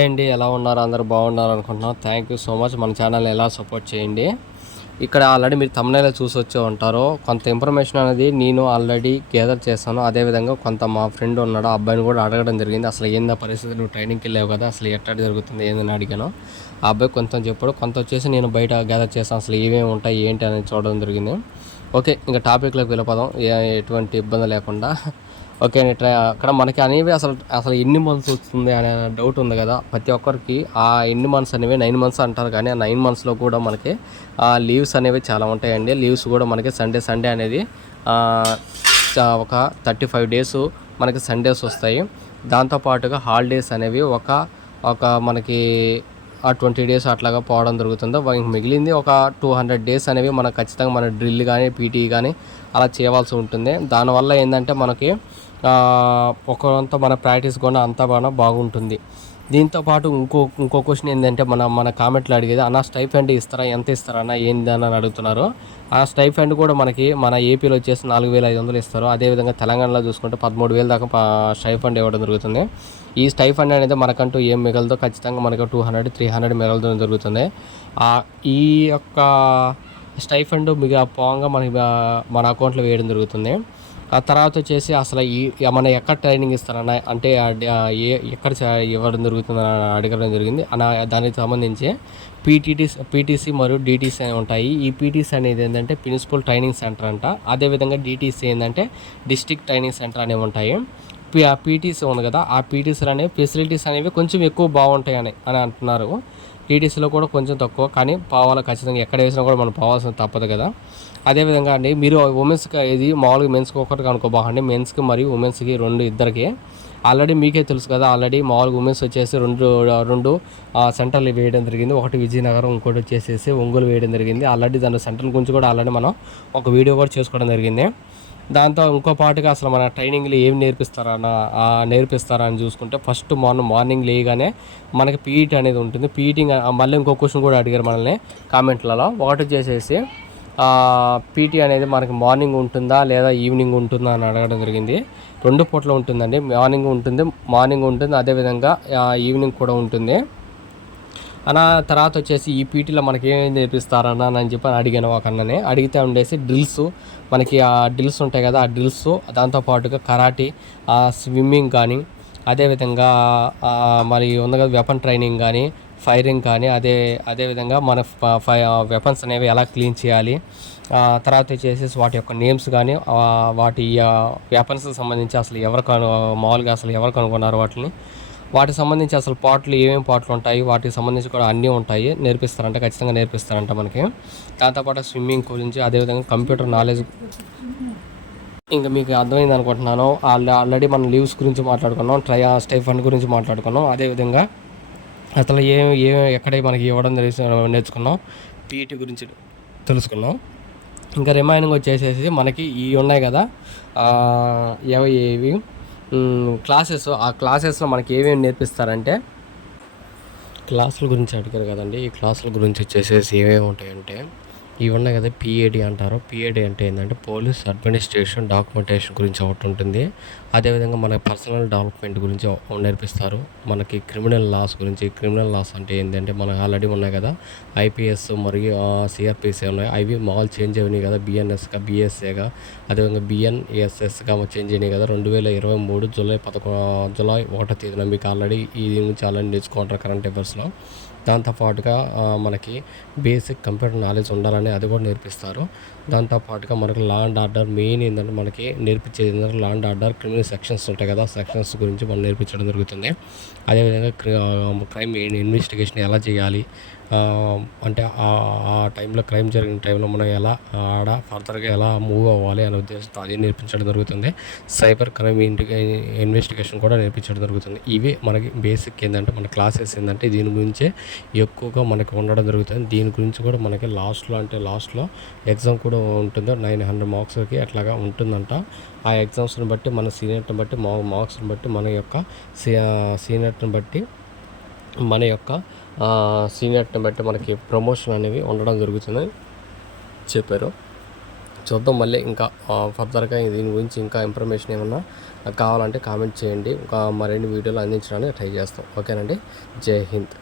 Hi అండి, ఎలా ఉన్నారు? అందరూ బాగున్నారు అనుకుంటున్నాం. Thank you so much. మన ఛానల్ని ఎలా సపోర్ట్ చేయండి. ఇక్కడ ఆల్రెడీ మీరు thumbnail చూసి వచ్చే ఉంటారు. కొంత ఇన్ఫర్మేషన్ అనేది నేను ఆల్రెడీ గ్యాదర్ చేస్తాను. అదేవిధంగా కొంత మా ఫ్రెండ్ ఉన్నాడు, ఆ అబ్బాయిని కూడా అడగడం జరిగింది. అసలు ఏందా పరిస్థితి, నువ్వు ట్రైనింగ్కి వెళ్ళావు కదా, అసలు ఎట్లా జరుగుతుంది ఏందని అడిగాను. ఆ అబ్బాయి కొంత చెప్పాడు, కొంత వచ్చేసి నేను బయట గ్యాదర్ చేస్తాను, అసలు ఏమేమి ఉంటాయి ఏంటి అనేది చూడడం జరిగింది. ఓకే, ఇంకా టాపిక్లోకి వెళ్ళిపోదాం ఎటువంటి ఇబ్బంది లేకుండా. ఓకే అండి. అక్కడ మనకి అనేవి అసలు అసలు ఎన్ని మంత్స్ వస్తుంది అనే డౌట్ ఉంది కదా ప్రతి ఒక్కరికి. ఆ ఎన్ని మంత్స్ అనేవి 9 మంత్స్ అంటారు, కానీ ఆ 9 మంత్స్లో కూడా మనకి లీవ్స్ అనేవి చాలా ఉంటాయండి. లీవ్స్ కూడా మనకి సండే అనేది ఒక 35 డేస్ మనకి సండేస్ వస్తాయి. దాంతోపాటుగా హాలిడేస్ అనేవి ఒక ఒక మనకి 20 డేస్ అట్లాగా పోవడం జరుగుతుంది. మిగిలింది ఒక 200 డేస్ అనేవి మనకు ఖచ్చితంగా మన డ్రిల్ కానీ పీటీ కానీ అలా చేయవలసి ఉంటుంది. దానివల్ల ఏంటంటే మనకి కొంత మన ప్రాక్టీస్ కూడా అంతా బాగుంటుంది. దీంతోపాటు ఇంకో క్వశ్చన్ ఏంటంటే మన కామెంట్లో అడిగేది, అన్న స్టైఫండ్ ఇస్తారా, ఎంత ఇస్తారన్నా ఏందని అడుగుతున్నారు. ఆ స్టైఫండ్ కూడా మనకి మన ఏపీలో వచ్చేసి 4,500 ఇస్తారు. అదేవిధంగా తెలంగాణలో చూసుకుంటే 13,000 దాకా స్టైఫండ్ ఇవ్వడం జరుగుతుంది. ఈ స్టైఫండ్ అనేది మనకంటూ ఏం మిగలదో ఖచ్చితంగా మనకు 200-300 మిగలడం జరుగుతుంది. ఈ యొక్క స్టైఫండ్ పోగా మనకి మన అకౌంట్లో వేయడం జరుగుతుంది. ఆ తర్వాత వచ్చేసి అసలు మన ఎక్కడ ట్రైనింగ్ ఇస్తారన్న అంటే ఎక్కడ ఇవ్వడం జరుగుతుందని అడగడం జరిగింది. దానికి సంబంధించి పీటీసీ మరియు డీటీసీ అని ఉంటాయి. ఈ పీటీసీ అనేది ఏంటంటే ప్రిన్సిపల్ ట్రైనింగ్ సెంటర్ అంట. అదేవిధంగా డీటీసీ ఏంటంటే డిస్ట్రిక్ట్ ట్రైనింగ్ సెంటర్ అనేవి ఉంటాయి. పీటీసీ ఉంది కదా, ఆ పీటీసీలు అనేవి ఫెసిలిటీస్ అనేవి కొంచెం ఎక్కువ బాగుంటాయి అని అంటున్నారు. టీటీసీలో కూడా కొంచెం తక్కువ, కానీ పోవాలి ఖచ్చితంగా. ఎక్కడ వేసినా కూడా మనం పోవాల్సిన తప్పదు కదా. అదేవిధంగా అండి, మీరు ఉమెన్స్కి ఇది మామూలుగా మెన్స్కి ఒకటి కనుక్కోబాకండి. మెన్స్కి మరియు ఉమెన్స్కి ఇద్దరికి ఆల్రెడీ మీకే తెలుసు కదా. ఆల్రెడీ మామూలుగా ఉమెన్స్ వచ్చేసి రెండు సెంటర్లు వేయడం జరిగింది. ఒకటి విజయనగరం, ఇంకోటి వచ్చేసి ఒంగోలు వేయడం జరిగింది. ఆల్రెడీ దాని సెంటర్ గురించి కూడా ఆల్రెడీ మనం ఒక వీడియో కూడా చేసుకోవడం జరిగింది. దాంతో ఇంకో పాటుగా అసలు మన ట్రైనింగ్లో ఏం నేర్పిస్తారా అని చూసుకుంటే, ఫస్ట్ మార్నింగ్ లేయగానే మనకి పీఈటీ అనేది ఉంటుంది. పీఈటీ మళ్ళీ ఇంకో క్వశ్చన్ కూడా అడిగారు మనల్ని కామెంట్లలో. ఒకటి వచ్చేసేసి పీటీ అనేది మనకి మార్నింగ్ ఉంటుందా లేదా ఈవినింగ్ ఉంటుందా అని అడగడం జరిగింది. 2 పూట్ల ఉంటుందండి. మార్నింగ్ ఉంటుంది, అదేవిధంగా ఈవినింగ్ కూడా ఉంటుంది. తర్వాత వచ్చేసి ఈ పీటీలో మనకి ఏమేమి నేర్పిస్తారన్నా అని చెప్పి అడిగాను ఒక అన్నని. అడిగితే ఉండేసి డ్రిల్స్, మనకి ఆ డ్రిల్స్ ఉంటాయి కదా, ఆ డ్రిల్స్, దాంతోపాటుగా కరాటీ, స్విమ్మింగ్ కానీ, అదేవిధంగా మరి ఉంది కదా వెపన్ ట్రైనింగ్ కానీ, ఫైరింగ్ కానీ, అదేవిధంగా మన వెపన్స్ అనేవి ఎలా క్లీన్ చేయాలి, తర్వాత వచ్చేసి వాటి యొక్క నేమ్స్ కానీ, వాటి వెపన్స్కి సంబంధించి అసలు మామూలుగా అసలు ఎవరు కనుగొన్నారు వాటికి సంబంధించి అసలు ఏమేమి పాటలు ఉంటాయి, వాటికి సంబంధించి కూడా అన్నీ ఉంటాయి. ఖచ్చితంగా నేర్పిస్తారంట మనకి. దాంతోపాటు స్విమ్మింగ్ గురించి, అదేవిధంగా కంప్యూటర్ నాలెడ్జ్. ఇంకా మీకు అర్థమైంది అనుకుంటున్నాను. ఆల్రెడీ మనం లీవ్స్ గురించి మాట్లాడుకున్నాం, స్టైఫండ్ గురించి మాట్లాడుకున్నాం. అదేవిధంగా అసలు ఎక్కడ మనకి ఇవ్వడం నేర్చుకున్నాం, పీఈటీ గురించి తెలుసుకున్నాం. ఇంకా రిమైనింగ్ వచ్చేసేసి మనకి ఇవి ఉన్నాయి కదా, ఏవి క్లాసెస్. ఆ క్లాసెస్లో మనకి ఏమేమి నేర్పిస్తారంటే, క్లాసుల గురించి అడిగారు కదండి. ఈ క్లాసుల గురించి వచ్చేసేసి ఏమేమి ఉంటాయంటే, ఇవి ఉన్నాయి కదా, పిఏడి అంటారు. పిఏడి అంటే ఏంటంటే పోలీస్ అడ్మినిస్ట్రేషన్ డాక్యుమెంటేషన్ గురించి ఒకటి ఉంటుంది. అదేవిధంగా మన పర్సనల్ డెవలప్మెంట్ గురించి నేర్పిస్తారు. మనకి క్రిమినల్ లాస్ అంటే ఏంటంటే మనకు ఆల్రెడీ ఉన్నాయి కదా, ఐపీఎస్ మరియు సిఆర్పిసి ఉన్నాయి. అవి మామూలు చేంజ్ అయినాయి కదా, బిఎన్ఎస్గా బిఎస్ఏగా, అదేవిధంగా బిఎన్ఎస్ఎస్గా చేంజ్ అయినాయి కదా. 2023 జూలై 1వ తేదీన మీకు ఆల్రెడీ ఈ నుంచి ఆల్రెడీ నేర్చుకుంటారు కరెంట్ అఫైర్స్లో. దాంతోపాటుగా మనకి బేసిక్ కంప్యూటర్ నాలెడ్జ్ ఉండాలని అది కూడా నేర్పిస్తారు. దాంతోపాటుగా మనకి లా అండ్ ఆర్డర్, మెయిన్ ఏంటంటే మనకి నేర్పించేది ఏంటంటే law and order, criminal sections ఉంటాయి కదా, సెక్షన్స్ గురించి మనం నేర్పించడం జరుగుతుంది. అదేవిధంగా క్రైమ్ ఇన్వెస్టిగేషన్ ఎలా చేయాలి, అంటే ఆ టైంలో క్రైమ్ జరిగిన టైంలో మనం ఎలా ఫర్దర్గా ఎలా మూవ్ అవ్వాలి అనే ఉద్దేశంతో అది నేర్పించడం జరుగుతుంది. సైబర్ క్రైమ్ ఇన్వెస్టిగేషన్ కూడా నేర్పించడం జరుగుతుంది. ఇవే మనకి బేసిక్ ఏంటంటే మన క్లాసెస్ ఏంటంటే దీని గురించే ఎక్కువగా మనకి ఉండడం జరుగుతుంది. దీని గురించి కూడా మనకి లాస్ట్లో ఎగ్జామ్ కూడా ఉంటుందో 900 మార్క్స్కి అట్లాగా ఉంటుందంట. ఆ ఎగ్జామ్స్ని బట్టి మన సీనియర్ని బట్టి మార్క్స్ని బట్టి మన యొక్క సీనియర్ని బట్టి మనకి ప్రమోషన్ అనేవి ఉండడం జరుగుతుందని చెప్పారు. చూద్దాం మళ్ళీ ఇంకా ఫర్దర్గా దీని గురించి ఇంకా ఇన్ఫర్మేషన్ ఏమన్నా నాకు కావాలంటే కామెంట్ చేయండి. ఇంకా మరిన్ని వీడియోలు అందించడానికి ట్రై చేస్తాం. ఓకేనండి. జై హింద్.